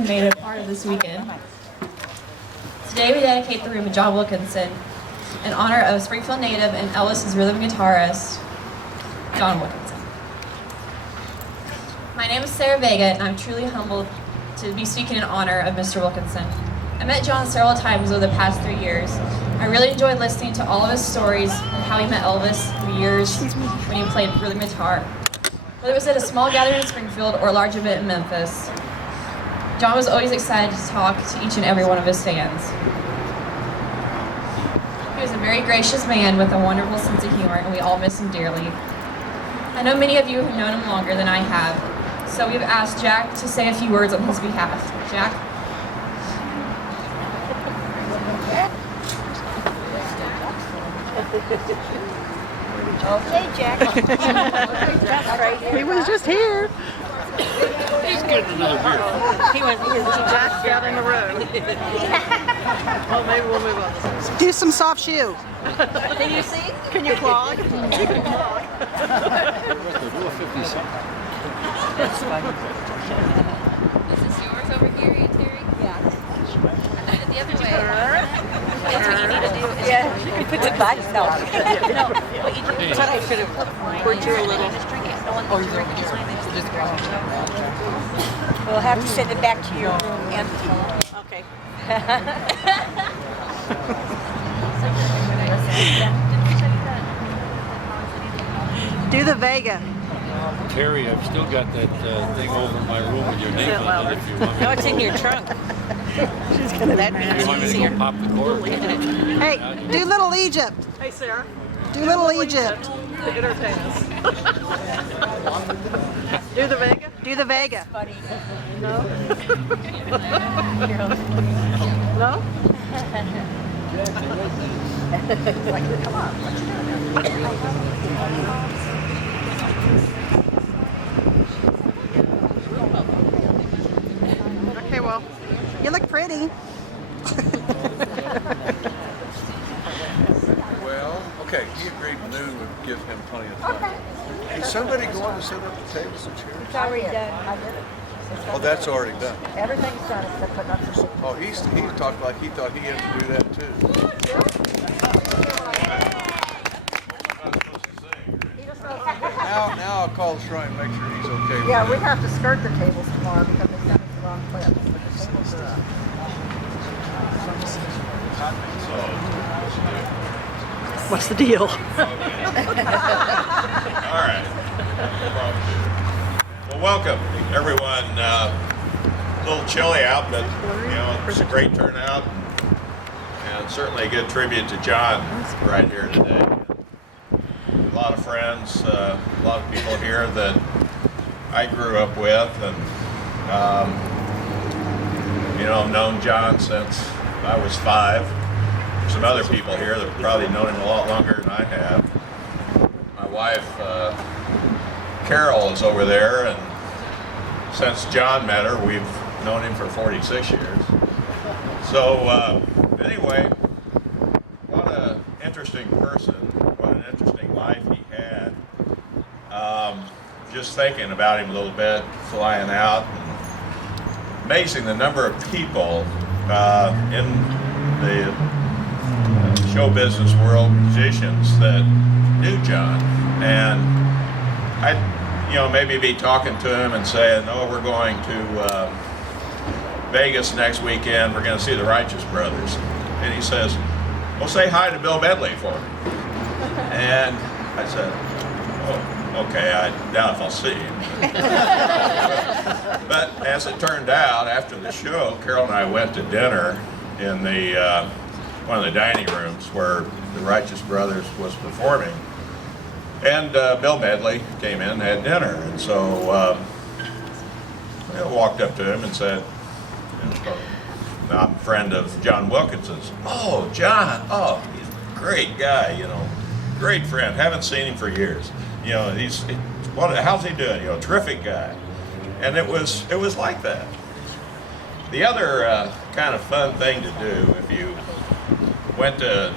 who made it a part of this weekend. Today we dedicate the room to John Wilkinson in honor of Springfield native and Elvis's rhythm guitarist, John Wilkinson. My name is Sarah Vega, and I'm truly humbled to be speaking in honor of Mr. Wilkinson. I met John several times over the past 3 years. I really enjoyed listening to all of his stories and how he met Elvis for years when he played rhythm guitar. Whether it was at a small gathering in Springfield or a large event in Memphis, John was always excited to talk to each and every one of his fans. He was a very gracious man with a wonderful sense of humor, and we all miss him dearly. I know many of you have known him longer than I have, so we've asked Jack to say a few words on his behalf. Jack? Okay, Jack. He was just here. He's getting another beer. He Jack's out in the road. Well, maybe we'll move on. Do some soft shoe. Can you see? Can you clog? You can clog. That's funny. Is this yours over here, Terry? Yeah. The other way. That's what you need to do. Yeah. You can put it by yourself. No, what you do is what I should have poured you a little. Just drink it. No one can drink it. Just grab it. We'll have to send it back to your room empty. Okay. Do the Vega. Terry, I've still got that thing over in my room with your name on it if you want me. No, it's in your trunk. She's gonna That makes You want me it to easier. go pop the cork? Hey, do Little Egypt. Hey, Sarah. Do Little Egypt. To entertain us. Do the Vega? Do the Vega. Funny. No? No? Come on, what you doing? Okay, well, you look pretty. Well, okay, he agreed noon would give him plenty of time. Is somebody going to set up the tables and chairs? It's already done. I did it. Oh, that's already done. Everything's done except putting up the shit. Oh, he talked like he thought he had to do that too. Now I'll call the shrine and make sure he's okay with Yeah, we that. have to skirt the tables tomorrow because they sent us the wrong clips. But the tables are up. What's the deal? All right. Well, welcome, everyone. A little chilly out, but it's a great turnout, and certainly a good tribute to John right here today. A lot of friends, a lot of people here that I grew up with, and I've known John since I was 5. Some other people here that have probably known him a lot longer than I have. My wife, Carol, is over there, and since John met her, we've known him for 46 years. So anyway, what an interesting person, what an interesting life he had. Just thinking about him a little bit, flying out, and amazing the number of people in the show business world, musicians that knew John, and I'd maybe be talking to him and saying, "Oh, we're going to Vegas next weekend. We're going to see the Righteous Brothers," and he says, "Well, say hi to Bill Medley for me." And I said, "Oh, okay. I doubt if I'll see him." But as it turned out, after the show, Carol and I went to dinner in the one of the dining rooms where the Righteous Brothers was performing, and Bill Medley came in and had dinner, and so I walked up to him and said, "I'm a friend of John Wilkinson's." "Oh, John! Oh, he's a great guy, great friend. Haven't seen him for years. How's he doing? Terrific guy." And it was like that. The other kind of fun thing to do if you went to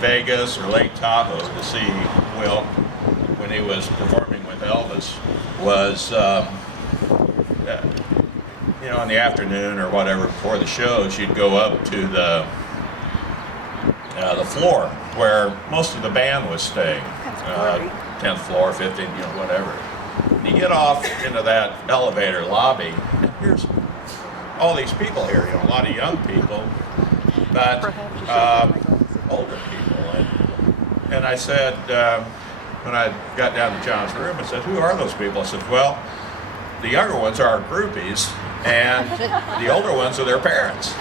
Vegas or Lake Tahoe to see Will when he was performing with Elvis was you know, in the afternoon or whatever before the show, she'd go up to the floor where most of the band was staying, 10th floor, 15th, you know, whatever. And you get off into that elevator lobby, and here's all these people here, you know, a lot of young people, but older people. And I said, when I got down to John's room, I said, who are those people? I said, well, the younger ones are our groupies, and the older ones are their parents.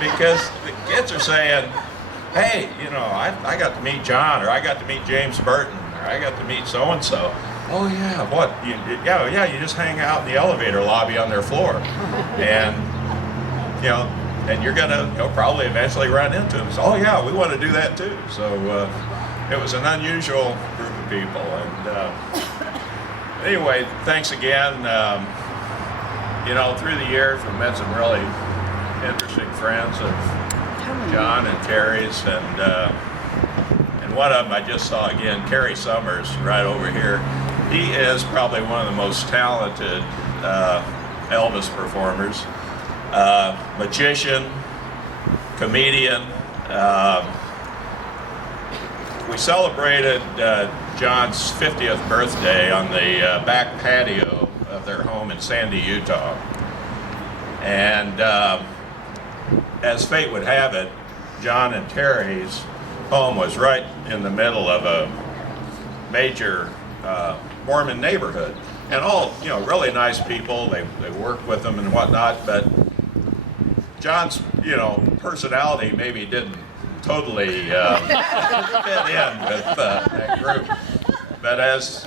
Because the kids are saying, hey, you know, I got to meet John, or I got to meet James Burton, or I got to meet so-and-so. Oh yeah, what? Yeah, you just hang out in the elevator lobby on their floor. And, you know, and you're gonna, you know, probably eventually run into them. So, oh yeah, we want to do that too. So it was an unusual group of people. And anyway, thanks again. You know, through the years, we've met some really interesting friends of John and Terry's, and one of them I just saw again, Kerry Summers, right over here. He is probably one of the most talented Elvis performers, magician, comedian. We celebrated John's 50th birthday on the back patio of their home in Sandy, Utah. And as fate would have it, John and Terry's home was right in the middle of a major Mormon neighborhood. And all, you know, really nice people. They worked with them and whatnot, but John's, you know, personality maybe didn't totally fit in with that group. But as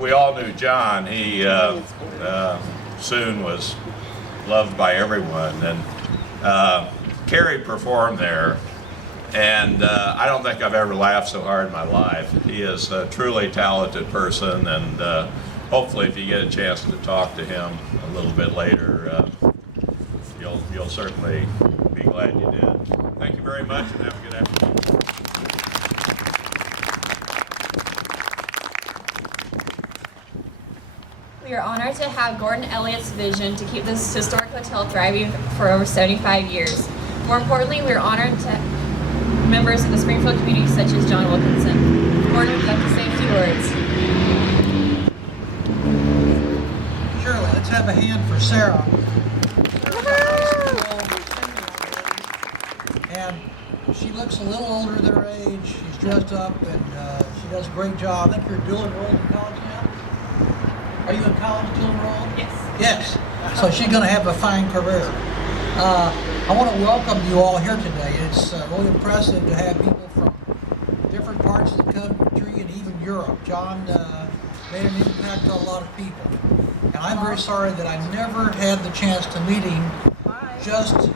we all knew John, he soon was loved by everyone. And Kerry performed there, and I don't think I've ever laughed so hard in my life. He is a truly talented person, and hopefully if you get a chance to talk to him a little bit later, you'll certainly be glad you did. Thank you very much, and have a good afternoon. We are honored to have Gordon Elliott's vision to keep this historic hotel thriving for over 75 years. More importantly, we are honored to have members of the Springfield community such as John Wilkinson. Gordon, would you like to say a few words? Surely, let's have a hand for Sarah. And she looks a little older than her age. She's dressed up, and she does a great job. I think you're dual enrolled in college now? Are you in college dual enrolled? Yes. Yes. So she's going to have a fine career. I want to welcome you all here today. It's really impressive to have people from different parts of the country and even Europe. John made an impact on a lot of people. And I'm very sorry that I never had the chance to meet him. Just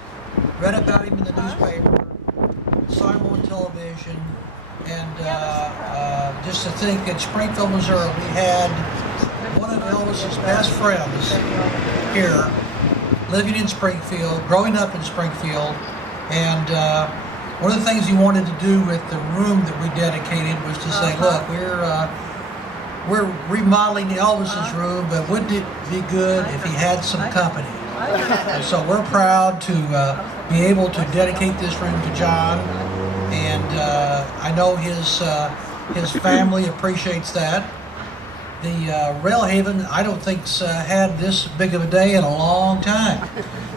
read about him in the newspaper, saw him on television, and just to think at Springfield, Missouri, we had one of Elvis's best friends here, living in Springfield, growing up in Springfield, and one of the things he wanted to do with the room that we dedicated was to say, look, we're remodeling Elvis's room, but wouldn't it be good if he had some company? And so we're proud to be able to dedicate this room to John, and I know his family appreciates that. The Rail Haven, I don't think's had this big of a day in a long time.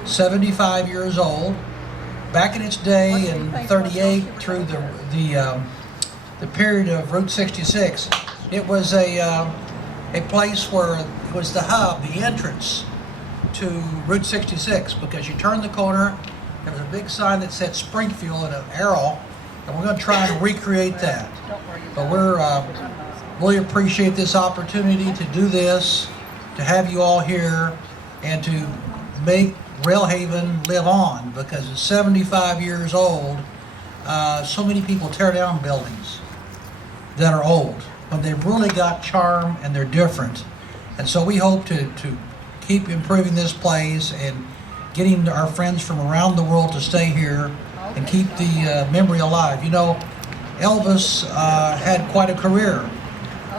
75 years old. Back in its day in '38 through the period of Route 66, it was a place where it was the hub, the entrance to Route 66, because you turn the corner, there was a big sign that said Springfield and an arrow, and we're going to try and recreate that. But we're really appreciate this opportunity to do this, to have you all here, and to make Rail Haven live on, because it's 75 years old. So many people tear down buildings that are old, when they've really got charm and they're different. And so we hope to keep improving this place and getting our friends from around the world to stay here and keep the memory alive. You know, Elvis had quite a career,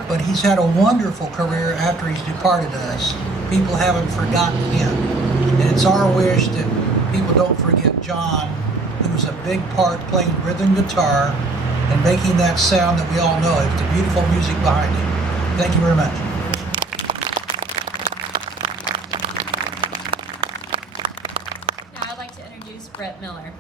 but he's had a wonderful career after he's departed us. people haven't forgotten him. And it's our wish that people don't forget John, who's a big part playing rhythm guitar and making that sound that we all know. It's the beautiful music behind him. Thank you very much. Now I'd like to introduce Brett Miller.